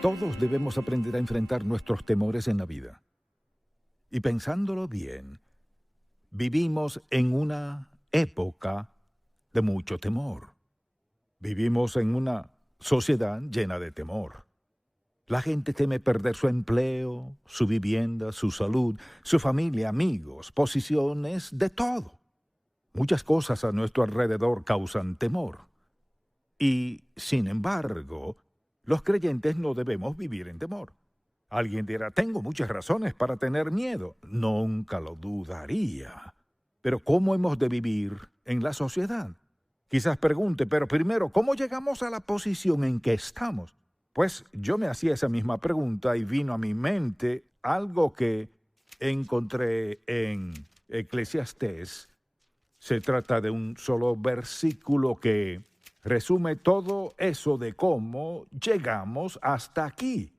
Todos debemos aprender a enfrentar nuestros temores en la vida. Y pensándolo bien, vivimos en una época de mucho temor. Vivimos en una sociedad llena de temor. La gente teme perder su empleo, su vivienda, su salud, su familia, amigos, posiciones, de todo. Muchas cosas a nuestro alrededor causan temor. Y, sin embargo, los creyentes no debemos vivir en temor. Alguien dirá, tengo muchas razones para tener miedo. Nunca lo dudaría. Pero ¿cómo hemos de vivir en la sociedad? Quizás pregunte, pero primero, ¿cómo llegamos a la posición en que estamos? Pues yo me hacía esa misma pregunta y vino a mi mente algo que encontré en Eclesiastés. Se trata de un solo versículo que resume todo eso de cómo llegamos hasta aquí.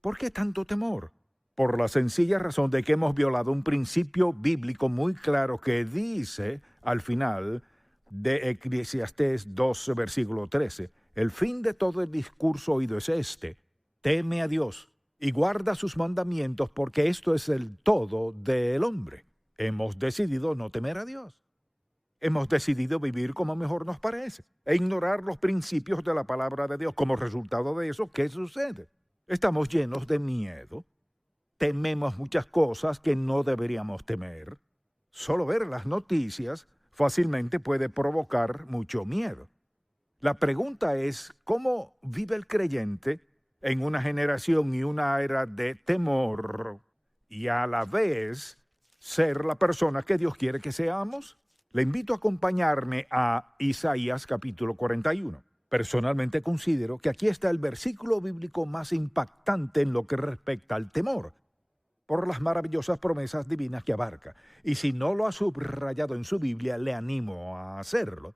¿Por qué tanto temor? Por la sencilla razón de que hemos violado un principio bíblico muy claro que dice al final de Eclesiastés 12, versículo 13, el fin de todo el discurso oído es este: teme a Dios y guarda sus mandamientos, porque esto es el todo del hombre. Hemos decidido no temer a Dios. Hemos decidido vivir como mejor nos parece e ignorar los principios de la palabra de Dios. Como resultado de eso, ¿qué sucede? Estamos llenos de miedo. Tememos muchas cosas que no deberíamos temer. Solo ver las noticias fácilmente puede provocar mucho miedo. La pregunta es, ¿cómo vive el creyente en una generación y una era de temor y a la vez ser la persona que Dios quiere que seamos? Le invito a acompañarme a Isaías capítulo 41. Personalmente considero que aquí está el versículo bíblico más impactante en lo que respecta al temor, por las maravillosas promesas divinas que abarca. Y si no lo ha subrayado en su Biblia, le animo a hacerlo.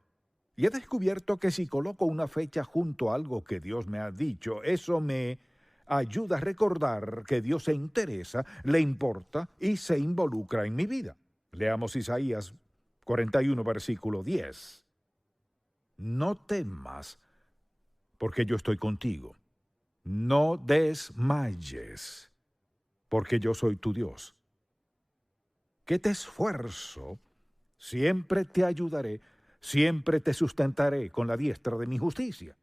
Y he descubierto que si coloco una fecha junto a algo que Dios me ha dicho, eso me ayuda a recordar que Dios se interesa, le importa y se involucra en mi vida. Leamos Isaías 41, versículo 10. No temas, porque yo estoy contigo. No desmayes, porque yo soy tu Dios. Que te esfuerzo, siempre te ayudaré, siempre te sustentaré con la diestra de mi justicia.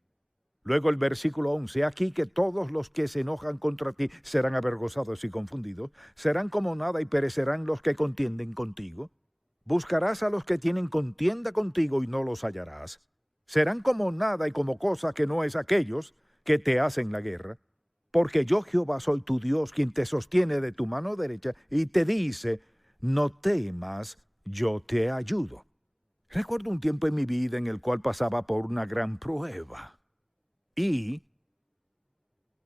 Luego el versículo 11, aquí que todos los que se enojan contra ti serán avergonzados y confundidos, serán como nada y perecerán los que contienden contigo. Buscarás a los que tienen contienda contigo y no los hallarás. Serán como nada y como cosa que no es aquellos que te hacen la guerra. Porque yo, Jehová, soy tu Dios, quien te sostiene de tu mano derecha y te dice, no temas, yo te ayudo. Recuerdo un tiempo en mi vida en el cual pasaba por una gran prueba. Y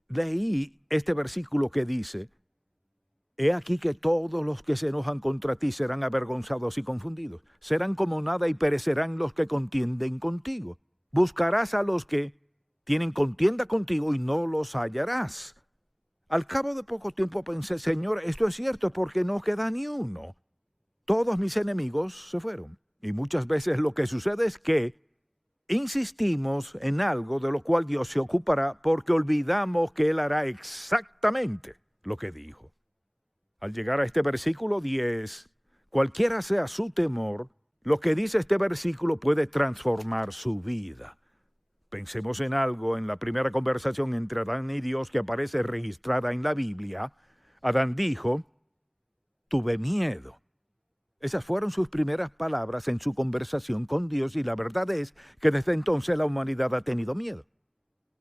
leí este versículo que dice, he aquí que todos los que se enojan contra ti serán avergonzados y confundidos. Serán como nada y perecerán los que contienden contigo. Buscarás a los que tienen contienda contigo y no los hallarás. Al cabo de poco tiempo pensé, Señor, esto es cierto porque no queda ni uno. Todos mis enemigos se fueron. Y muchas veces lo que sucede es que insistimos en algo de lo cual Dios se ocupará porque olvidamos que Él hará exactamente lo que dijo. Al llegar a este versículo 10, cualquiera sea su temor, lo que dice este versículo puede transformar su vida. Pensemos en algo en la primera conversación entre Adán y Dios que aparece registrada en la Biblia. Adán dijo, tuve miedo. Esas fueron sus primeras palabras en su conversación con Dios y la verdad es que desde entonces la humanidad ha tenido miedo.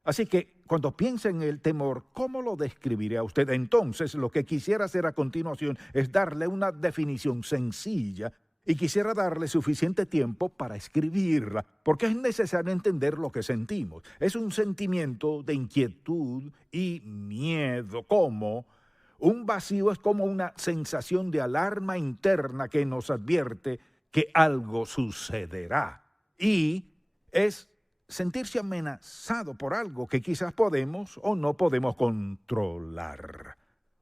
Así que cuando piensa en el temor, ¿cómo lo describiré a usted? Entonces lo que quisiera hacer a continuación es darle una definición sencilla y quisiera darle suficiente tiempo para escribirla, porque es necesario entender lo que sentimos. Es un sentimiento de inquietud y miedo, como un vacío es como una sensación de alarma interna que nos advierte que algo sucederá. Y es sentirse amenazado por algo que quizás podemos o no podemos controlar.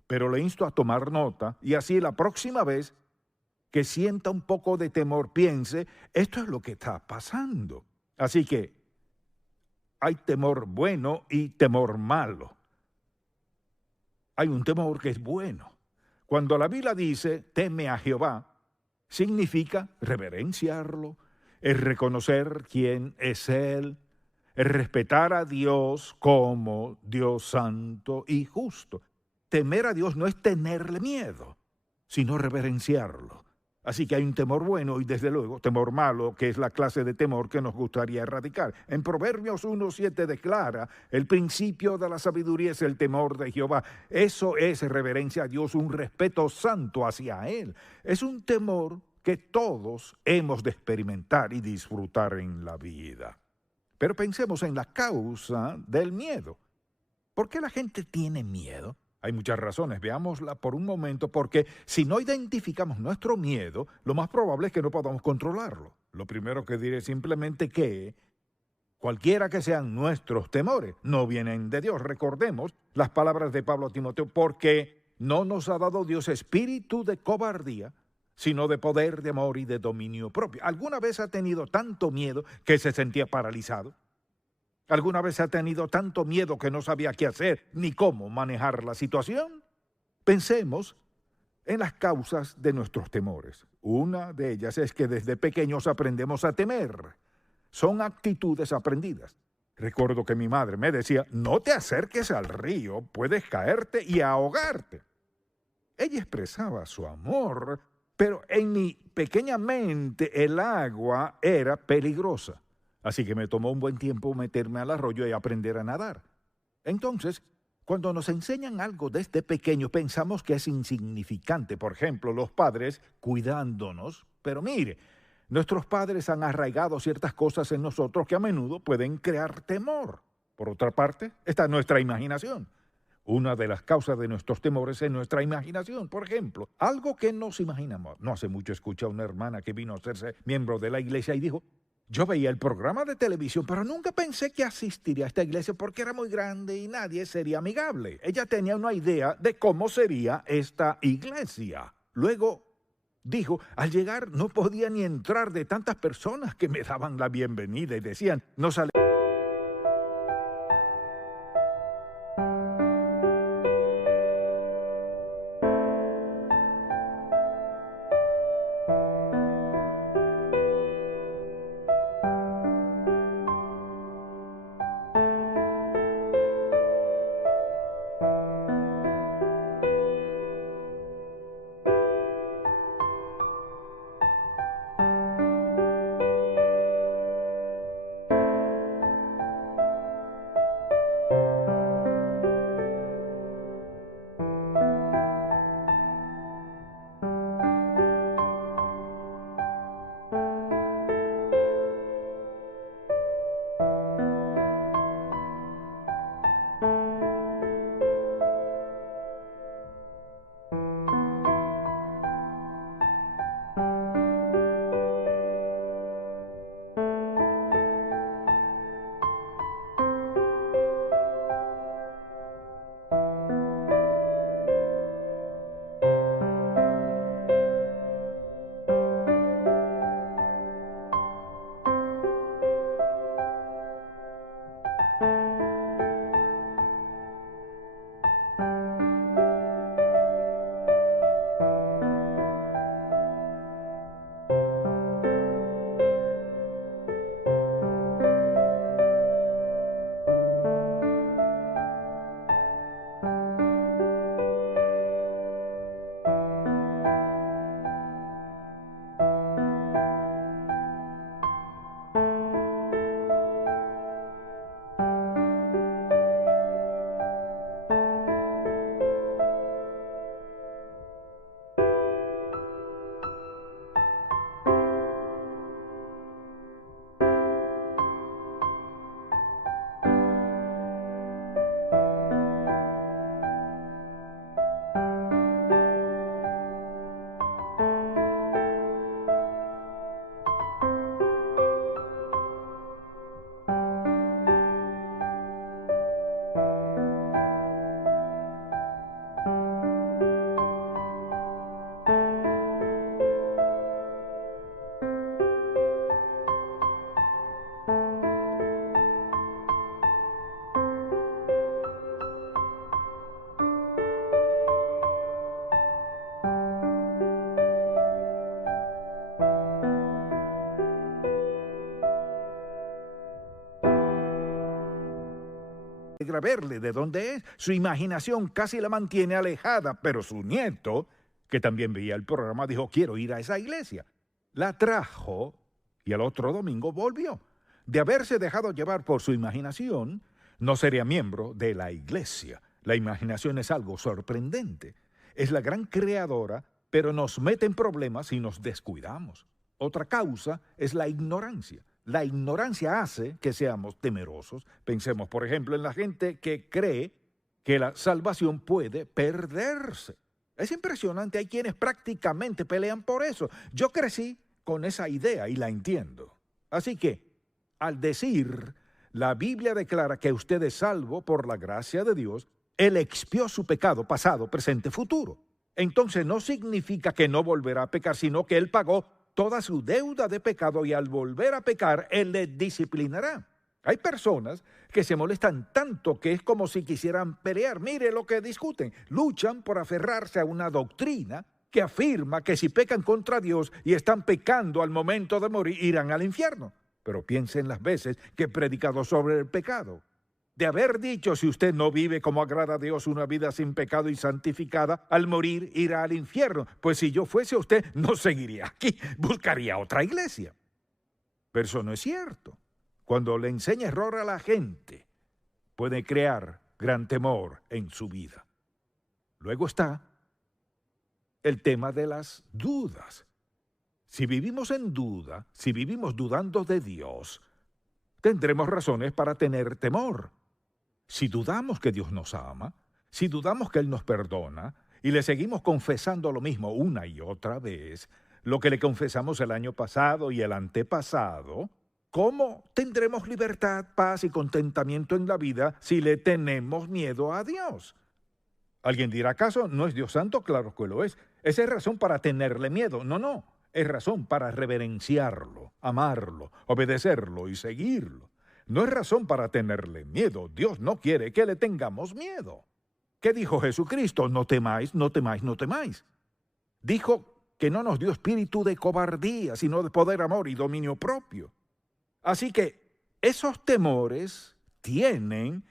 Pero le insto a tomar nota y así la próxima vez que sienta un poco de temor piense, esto es lo que está pasando. Así que hay temor bueno y temor malo. Hay un temor que es bueno. Cuando la Biblia dice, teme a Jehová, significa reverenciarlo, es reconocer quién es Él, es respetar a Dios como Dios santo y justo. Temer a Dios no es tenerle miedo, sino reverenciarlo. Así que hay un temor bueno y desde luego temor malo, que es la clase de temor que nos gustaría erradicar. En Proverbios 1:7 declara, el principio de la sabiduría es el temor de Jehová. Eso es reverencia a Dios, un respeto santo hacia Él. Es un temor que todos hemos de experimentar y disfrutar en la vida. Pero pensemos en la causa del miedo. ¿Por qué la gente tiene miedo? Hay muchas razones, veámosla por un momento, porque si no identificamos nuestro miedo, lo más probable es que no podamos controlarlo. Lo primero que diré es simplemente que cualquiera que sean nuestros temores, no vienen de Dios. Recordemos las palabras de Pablo a Timoteo, porque no nos ha dado Dios espíritu de cobardía, sino de poder, de amor y de dominio propio. ¿Alguna vez ha tenido tanto miedo que se sentía paralizado? ¿Alguna vez ha tenido tanto miedo que no sabía qué hacer ni cómo manejar la situación? Pensemos en las causas de nuestros temores. Una de ellas es que desde pequeños aprendemos a temer. Son actitudes aprendidas. Recuerdo que mi madre me decía, no te acerques al río, puedes caerte y ahogarte. Ella expresaba su amor, pero en mi pequeña mente el agua era peligrosa. Así que me tomó un buen tiempo meterme al arroyo y aprender a nadar. Entonces, cuando nos enseñan algo desde pequeño, pensamos que es insignificante. Por ejemplo, los padres cuidándonos. Pero mire, nuestros padres han arraigado ciertas cosas en nosotros que a menudo pueden crear temor. Por otra parte, está nuestra imaginación. Una de las causas de nuestros temores es nuestra imaginación. Por ejemplo, algo que nos imaginamos. No hace mucho escuché a una hermana que vino a hacerse miembro de la iglesia y dijo, yo veía el programa de televisión, pero nunca pensé que asistiría a esta iglesia porque era muy grande y nadie sería amigable. Ella tenía una idea de cómo sería esta iglesia. Luego dijo, al llegar no podía ni entrar de tantas personas que me daban la bienvenida y decían, nos alegramos. alegra verle de dónde es. Su imaginación casi la mantiene alejada, pero su nieto, que también veía el programa, dijo, quiero ir a esa iglesia. La trajo y al otro domingo volvió. De haberse dejado llevar por su imaginación, no sería miembro de la iglesia. La imaginación es algo sorprendente. Es la gran creadora, pero nos mete en problemas si nos descuidamos. Otra causa es la ignorancia. La ignorancia hace que seamos temerosos. Pensemos, por ejemplo, en la gente que cree que la salvación puede perderse. Es impresionante, hay quienes prácticamente pelean por eso. Yo crecí con esa idea y la entiendo. Así que, al decir, la Biblia declara que usted es salvo por la gracia de Dios, Él expió su pecado pasado, presente, futuro. Entonces no significa que no volverá a pecar, sino que Él pagó toda su deuda de pecado y al volver a pecar, Él le disciplinará. Hay personas que se molestan tanto que es como si quisieran pelear. Mire lo que discuten. Luchan por aferrarse a una doctrina que afirma que si pecan contra Dios y están pecando al momento de morir, irán al infierno. Pero piensen las veces que he predicado sobre el pecado. De haber dicho, si usted no vive como agrada a Dios una vida sin pecado y santificada, al morir irá al infierno. Pues si yo fuese usted, no seguiría aquí, buscaría otra iglesia. Pero eso no es cierto. Cuando le enseña error a la gente, puede crear gran temor en su vida. Luego está el tema de las dudas. Si vivimos en duda, si vivimos dudando de Dios, tendremos razones para tener temor. Si dudamos que Dios nos ama, si dudamos que Él nos perdona, y le seguimos confesando lo mismo una y otra vez, lo que le confesamos el año pasado y el antepasado, ¿cómo tendremos libertad, paz y contentamiento en la vida si le tenemos miedo a Dios? Alguien dirá, ¿acaso no es Dios santo? Claro que lo es. Esa es razón para tenerle miedo. No. Es razón para reverenciarlo, amarlo, obedecerlo y seguirlo. No es razón para tenerle miedo. Dios no quiere que le tengamos miedo. ¿Qué dijo Jesucristo? No temáis, no temáis, no temáis. Dijo que no nos dio espíritu de cobardía, sino de poder, amor y dominio propio. Así que esos temores tienen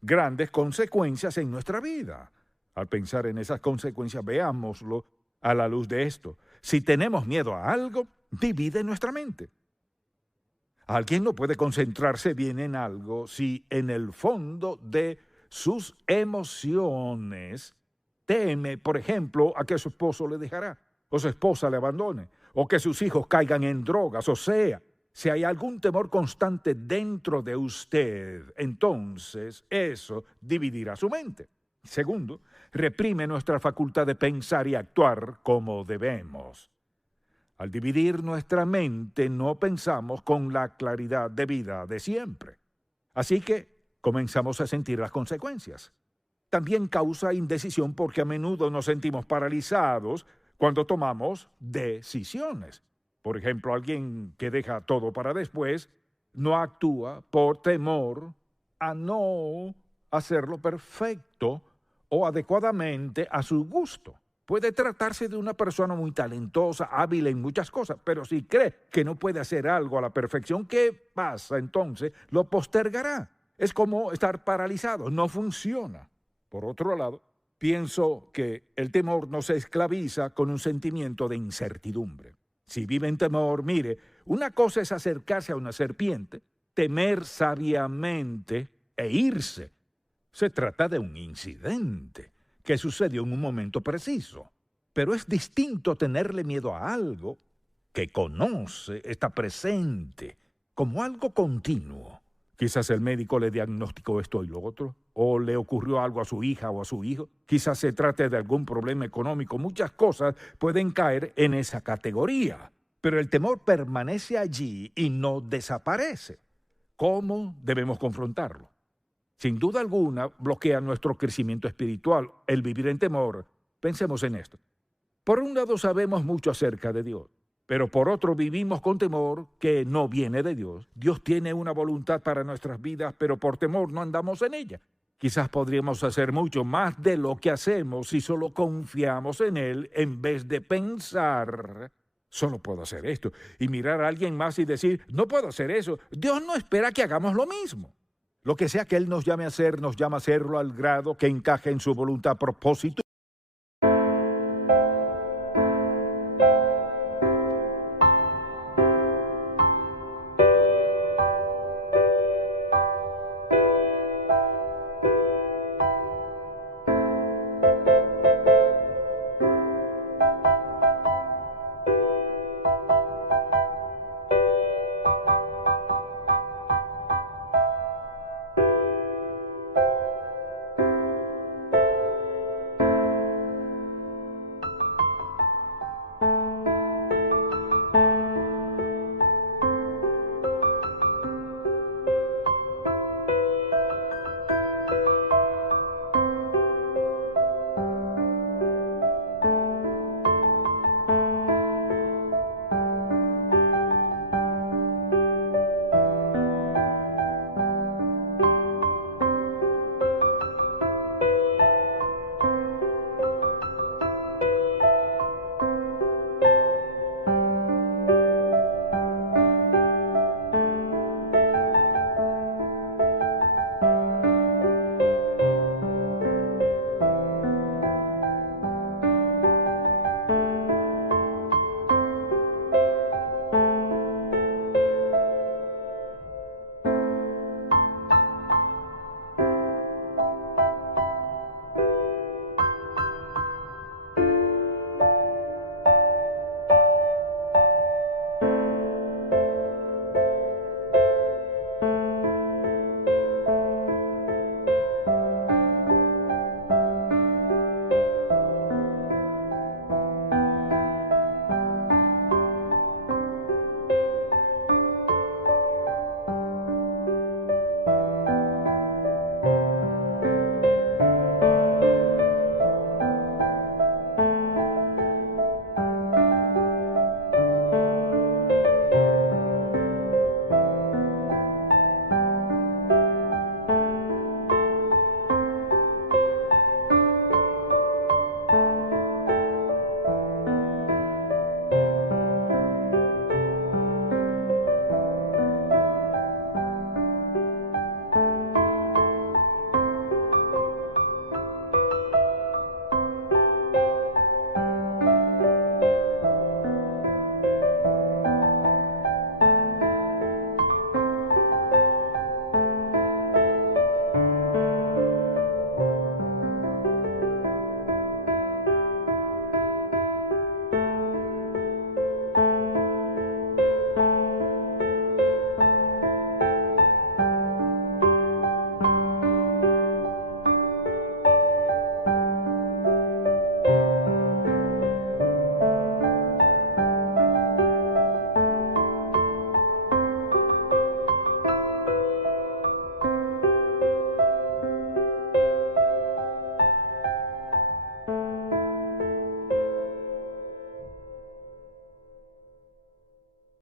grandes consecuencias en nuestra vida. Al pensar en esas consecuencias, veámoslo a la luz de esto. Si tenemos miedo a algo, divide nuestra mente. Alguien no puede concentrarse bien en algo si en el fondo de sus emociones teme, por ejemplo, a que su esposo le dejará, o su esposa le abandone, o que sus hijos caigan en drogas. O sea, si hay algún temor constante dentro de usted, entonces eso dividirá su mente. Segundo, reprime nuestra facultad de pensar y actuar como debemos. Al dividir nuestra mente, no pensamos con la claridad debida de siempre. Así que comenzamos a sentir las consecuencias. También causa indecisión porque a menudo nos sentimos paralizados cuando tomamos decisiones. Por ejemplo, alguien que deja todo para después no actúa por temor a no hacerlo perfecto o adecuadamente a su gusto. Puede tratarse de una persona muy talentosa, hábil en muchas cosas, pero si cree que no puede hacer algo a la perfección, ¿qué pasa entonces? Lo postergará. Es como estar paralizado, no funciona. Por otro lado, pienso que el temor nos esclaviza con un sentimiento de incertidumbre. Si vive en temor, mire, una cosa es acercarse a una serpiente, temer sabiamente e irse. Se trata de un incidente que sucedió en un momento preciso. Pero es distinto tenerle miedo a algo que conoce, está presente, como algo continuo. Quizás el médico le diagnosticó esto y lo otro, o le ocurrió algo a su hija o a su hijo. Quizás se trate de algún problema económico. Muchas cosas pueden caer en esa categoría. Pero el temor permanece allí y no desaparece. ¿Cómo debemos confrontarlo? Sin duda alguna, bloquea nuestro crecimiento espiritual el vivir en temor. Pensemos en esto. Por un lado sabemos mucho acerca de Dios, pero por otro vivimos con temor que no viene de Dios. Dios tiene una voluntad para nuestras vidas, pero por temor no andamos en ella. Quizás podríamos hacer mucho más de lo que hacemos si solo confiamos en Él en vez de pensar, solo puedo hacer esto, y mirar a alguien más y decir, no puedo hacer eso. Dios no espera que hagamos lo mismo. Lo que sea que Él nos llame a hacer, nos llama a hacerlo al grado que encaje en su voluntad, propósito.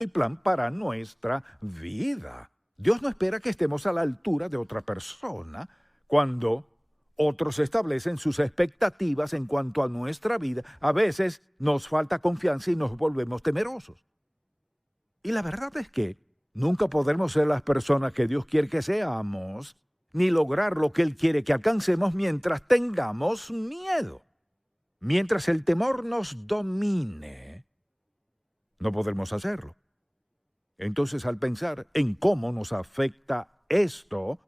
Y plan para nuestra vida. Dios no espera que estemos a la altura de otra persona cuando otros establecen sus expectativas en cuanto a nuestra vida. A veces nos falta confianza y nos volvemos temerosos. Y la verdad es que nunca podremos ser las personas que Dios quiere que seamos, ni lograr lo que Él quiere que alcancemos mientras tengamos miedo. Mientras el temor nos domine, no podremos hacerlo. Entonces, al pensar en cómo nos afecta esto,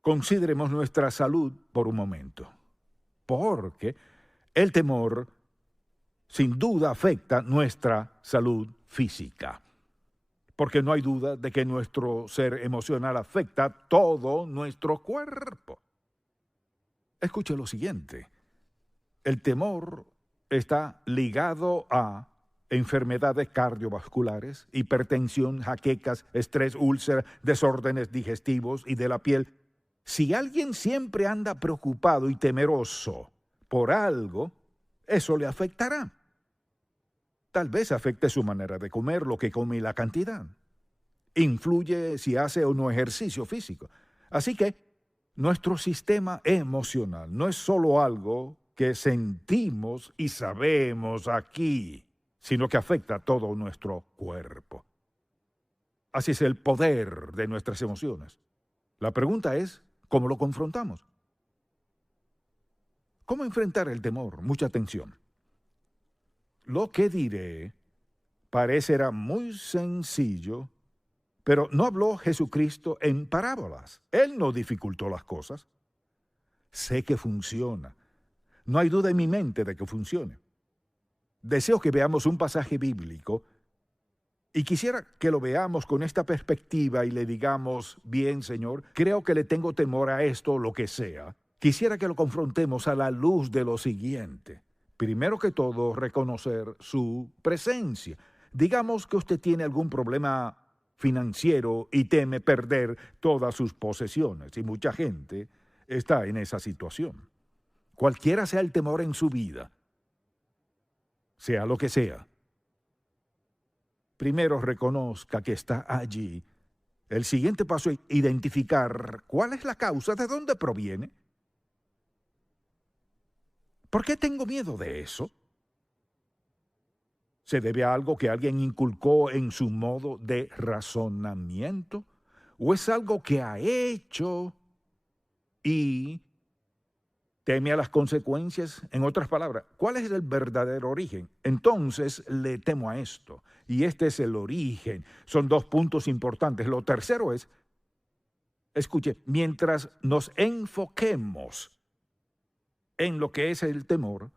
consideremos nuestra salud por un momento. Porque el temor, sin duda, afecta nuestra salud física. Porque no hay duda de que nuestro ser emocional afecta todo nuestro cuerpo. Escuche lo siguiente. El temor está ligado a enfermedades cardiovasculares, hipertensión, jaquecas, estrés, úlceras, desórdenes digestivos y de la piel. Si alguien siempre anda preocupado y temeroso por algo, eso le afectará. Tal vez afecte su manera de comer, lo que come y la cantidad. Influye si hace o no ejercicio físico. Así que nuestro sistema emocional no es solo algo que sentimos y sabemos aquí, sino que afecta a todo nuestro cuerpo. Así es el poder de nuestras emociones. La pregunta es, ¿cómo lo confrontamos? ¿Cómo enfrentar el temor? Mucha atención. Lo que diré parecerá muy sencillo, pero no habló Jesucristo en parábolas. Él no dificultó las cosas. Sé que funciona. No hay duda en mi mente de que funcione. Deseo que veamos un pasaje bíblico y quisiera que lo veamos con esta perspectiva y le digamos, bien, Señor, creo que le tengo temor a esto o lo que sea. Quisiera que lo confrontemos a la luz de lo siguiente. Primero que todo, reconocer su presencia. Digamos que usted tiene algún problema financiero y teme perder todas sus posesiones, y mucha gente está en esa situación. Cualquiera sea el temor en su vida, sea lo que sea, primero reconozca que está allí. El siguiente paso es identificar cuál es la causa, de dónde proviene. ¿Por qué tengo miedo de eso? ¿Se debe a algo que alguien inculcó en su modo de razonamiento? ¿O es algo que ha hecho y teme a las consecuencias? En otras palabras, ¿cuál es el verdadero origen? Entonces le temo a esto. Y este es el origen. Son dos puntos importantes. Lo tercero es, escuche, mientras nos enfoquemos en lo que es el temor,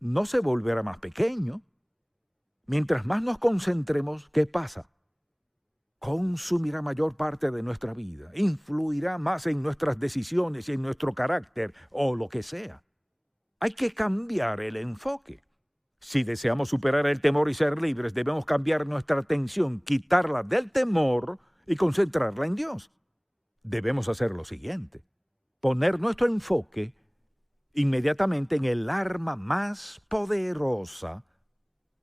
no se volverá más pequeño. Mientras más nos concentremos, ¿qué pasa? Consumirá mayor parte de nuestra vida, influirá más en nuestras decisiones y en nuestro carácter o lo que sea. Hay que cambiar el enfoque. Si deseamos superar el temor y ser libres, debemos cambiar nuestra atención, quitarla del temor y concentrarla en Dios. Debemos hacer lo siguiente: poner nuestro enfoque inmediatamente en el arma más poderosa.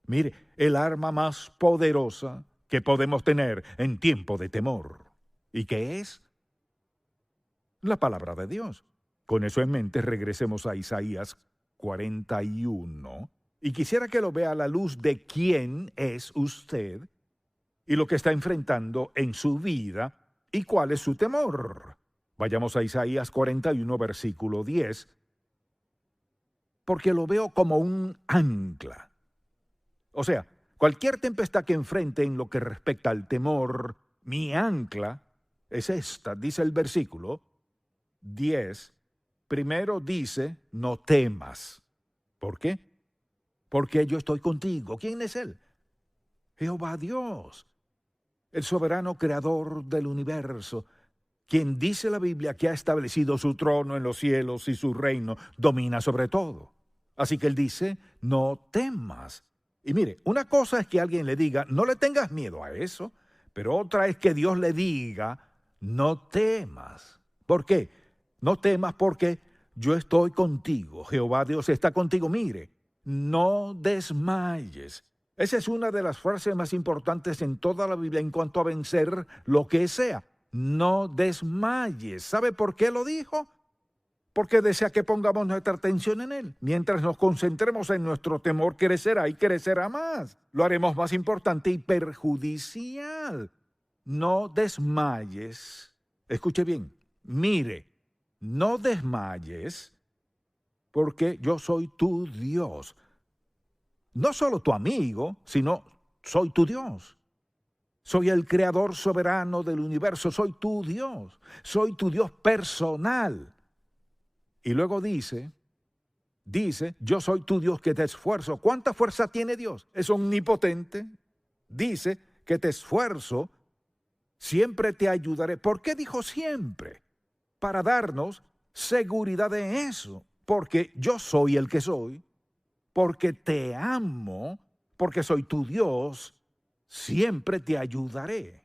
Mire, el arma más poderosa que podemos tener en tiempo de temor. ¿Y qué es? La palabra de Dios. Con eso en mente, regresemos a Isaías 41. Y quisiera que lo vea a la luz de quién es usted y lo que está enfrentando en su vida y cuál es su temor. Vayamos a Isaías 41, versículo 10, porque lo veo como un ancla. O sea, cualquier tempestad que enfrente en lo que respecta al temor, mi ancla es esta, dice el versículo 10. Primero dice, no temas. ¿Por qué? Porque yo estoy contigo. ¿Quién es Él? Jehová Dios, el soberano creador del universo, quien dice la Biblia que ha establecido su trono en los cielos y su reino domina sobre todo. Así que Él dice, no temas. Y mire, una cosa es que alguien le diga, no le tengas miedo a eso, pero otra es que Dios le diga, no temas. ¿Por qué? No temas porque yo estoy contigo. Jehová Dios está contigo. Mire, no desmayes. Esa es una de las frases más importantes en toda la Biblia en cuanto a vencer lo que sea. No desmayes. ¿Sabe por qué lo dijo? Porque desea que pongamos nuestra atención en Él. Mientras nos concentremos en nuestro temor, crecerá y crecerá más. Lo haremos más importante y perjudicial. No desmayes. Escuche bien. Mire, no desmayes porque yo soy tu Dios. No solo tu amigo, sino soy tu Dios. Soy el creador soberano del universo. Soy tu Dios. Soy tu Dios personal. Y luego dice, yo soy tu Dios que te esfuerzo. ¿Cuánta fuerza tiene Dios? Es omnipotente. Dice que te esfuerzo, siempre te ayudaré. ¿Por qué dijo siempre? Para darnos seguridad de eso. Porque yo soy el que soy, porque te amo, porque soy tu Dios, siempre te ayudaré.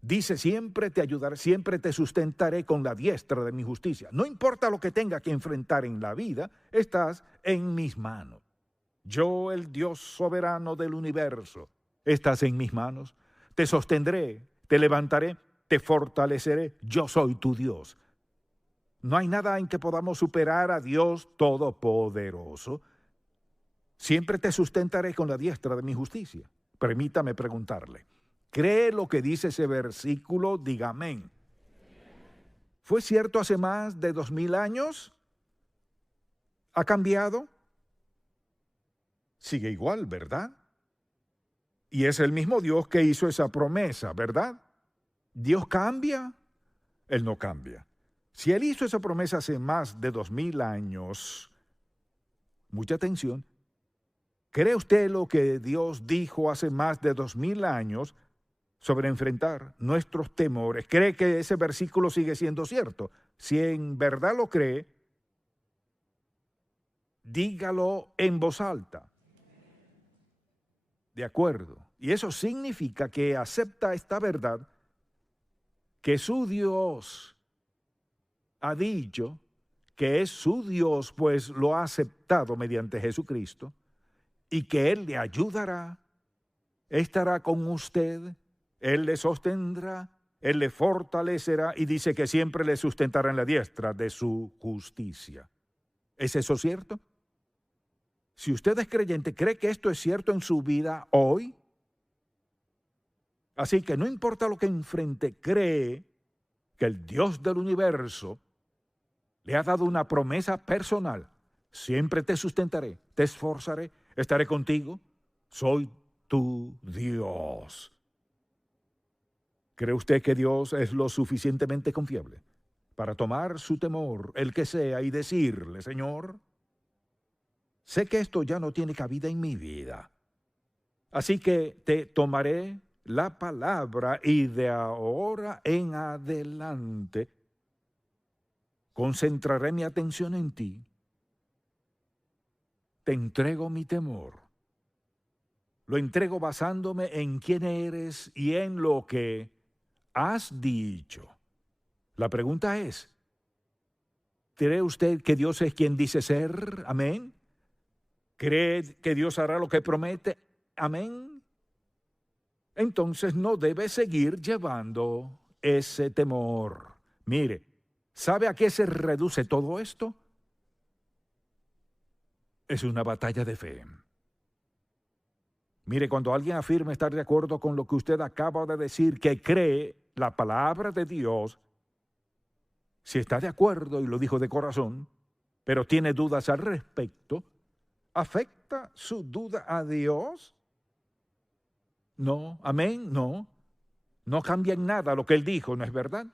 Dice, siempre te ayudaré, siempre te sustentaré con la diestra de mi justicia. No importa lo que tenga que enfrentar en la vida, estás en mis manos. Yo, el Dios soberano del universo, estás en mis manos. Te sostendré, te levantaré, te fortaleceré. Yo soy tu Dios. No hay nada en que podamos superar a Dios Todopoderoso. Siempre te sustentaré con la diestra de mi justicia. Permítame preguntarle, ¿cree lo que dice ese versículo? Diga amén. ¿Fue cierto hace más de 2000 años? ¿Ha cambiado? Sigue igual, ¿verdad? Y es el mismo Dios que hizo esa promesa, ¿verdad? ¿Dios cambia? Él no cambia. Si Él hizo esa promesa hace más de 2000 años, mucha atención, ¿cree usted lo que Dios dijo hace más de 2000 años sobre enfrentar nuestros temores? ¿Cree que ese versículo sigue siendo cierto? Si en verdad lo cree, dígalo en voz alta. De acuerdo. Y eso significa que acepta esta verdad, que su Dios ha dicho que es su Dios, pues lo ha aceptado mediante Jesucristo, y que Él le ayudará, estará con usted, Él le sostendrá, Él le fortalecerá, y dice que siempre le sustentará en la diestra de su justicia. ¿Es eso cierto? Si usted es creyente, ¿cree que esto es cierto en su vida hoy? Así que no importa lo que enfrente, cree que el Dios del universo le ha dado una promesa personal. Siempre te sustentaré, te esforzaré, estaré contigo. Soy tu Dios. ¿Cree usted que Dios es lo suficientemente confiable para tomar su temor, el que sea, y decirle, Señor, sé que esto ya no tiene cabida en mi vida, así que te tomaré la palabra y de ahora en adelante concentraré mi atención en ti. Te entrego mi temor. Lo entrego basándome en quién eres y en lo que has dicho. La pregunta es, ¿cree usted que Dios es quien dice ser? Amén. ¿Cree que Dios hará lo que promete? Amén. Entonces no debe seguir llevando ese temor. Mire, ¿sabe a qué se reduce todo esto? Es una batalla de fe. Mire, cuando alguien afirma estar de acuerdo con lo que usted acaba de decir, que cree la palabra de Dios, si está de acuerdo y lo dijo de corazón, pero tiene dudas al respecto, ¿afecta su duda a Dios? No, amén, no. No cambia en nada lo que Él dijo, ¿no es verdad?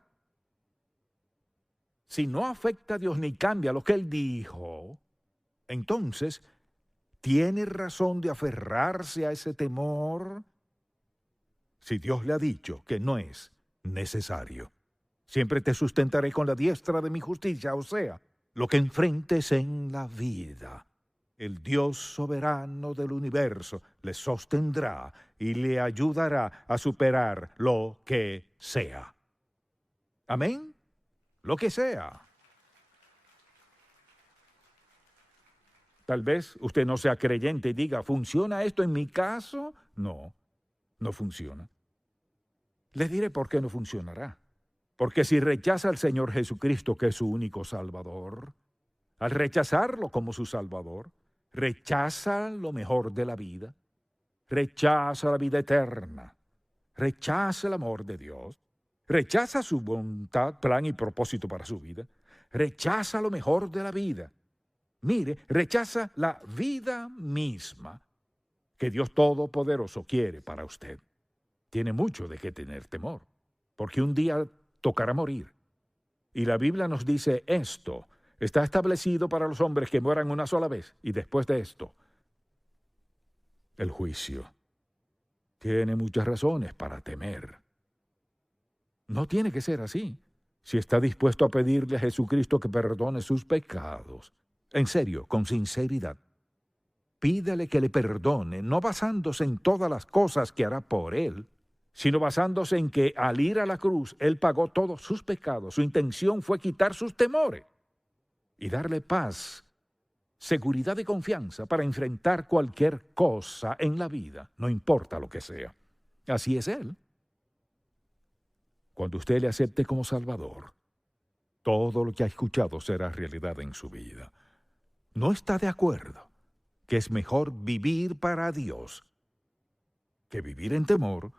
Si no afecta a Dios ni cambia lo que Él dijo, entonces ¿tiene razón de aferrarse a ese temor? Si Dios le ha dicho que no es necesario. Siempre te sustentaré con la diestra de mi justicia, o sea, lo que enfrentes en la vida. El Dios soberano del universo le sostendrá y le ayudará a superar lo que sea. Amén. Lo que sea. Tal vez usted no sea creyente y diga, ¿funciona esto en mi caso? No, no funciona. Les diré por qué no funcionará. Porque si rechaza al Señor Jesucristo, que es su único Salvador, al rechazarlo como su Salvador, rechaza lo mejor de la vida, rechaza la vida eterna, rechaza el amor de Dios, rechaza su voluntad, plan y propósito para su vida, rechaza lo mejor de la vida. Mire, rechaza la vida misma que Dios Todopoderoso quiere para usted. Tiene mucho de qué tener temor, porque un día tocará morir. Y la Biblia nos dice esto, está establecido para los hombres que mueran una sola vez, y después de esto, el juicio. Tiene muchas razones para temer. No tiene que ser así, si está dispuesto a pedirle a Jesucristo que perdone sus pecados. En serio, con sinceridad. Pídale que le perdone, no basándose en todas las cosas que hará por él, sino basándose en que al ir a la cruz, Él pagó todos sus pecados. Su intención fue quitar sus temores y darle paz, seguridad y confianza para enfrentar cualquier cosa en la vida, no importa lo que sea. Así es Él. Cuando usted le acepte como Salvador, todo lo que ha escuchado será realidad en su vida. ¿No está de acuerdo que es mejor vivir para Dios que vivir en temor,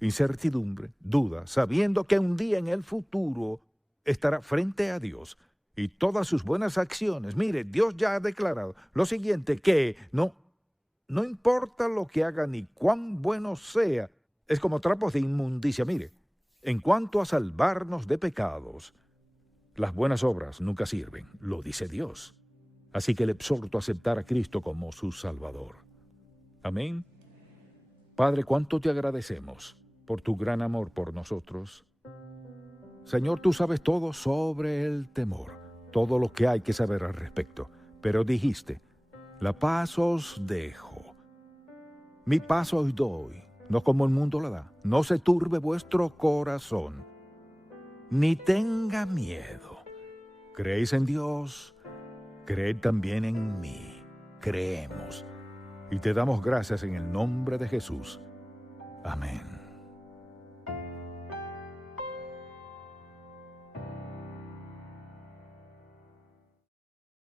incertidumbre, duda, sabiendo que un día en el futuro estará frente a Dios y todas sus buenas acciones. Mire, Dios ya ha declarado lo siguiente, que no importa lo que haga ni cuán bueno sea, es como trapos de inmundicia. Mire, en cuanto a salvarnos de pecados, las buenas obras nunca sirven, lo dice Dios. Así que le exhorto a aceptar a Cristo como su Salvador. Amén. Padre, cuánto te agradecemos por tu gran amor por nosotros. Señor, tú sabes todo sobre el temor, todo lo que hay que saber al respecto. Pero dijiste, la paz os dejo, mi paz os doy, no como el mundo la da. No se turbe vuestro corazón, ni tenga miedo. ¿Creéis en Dios? Creed también en mí. Creemos. Y te damos gracias en el nombre de Jesús. Amén.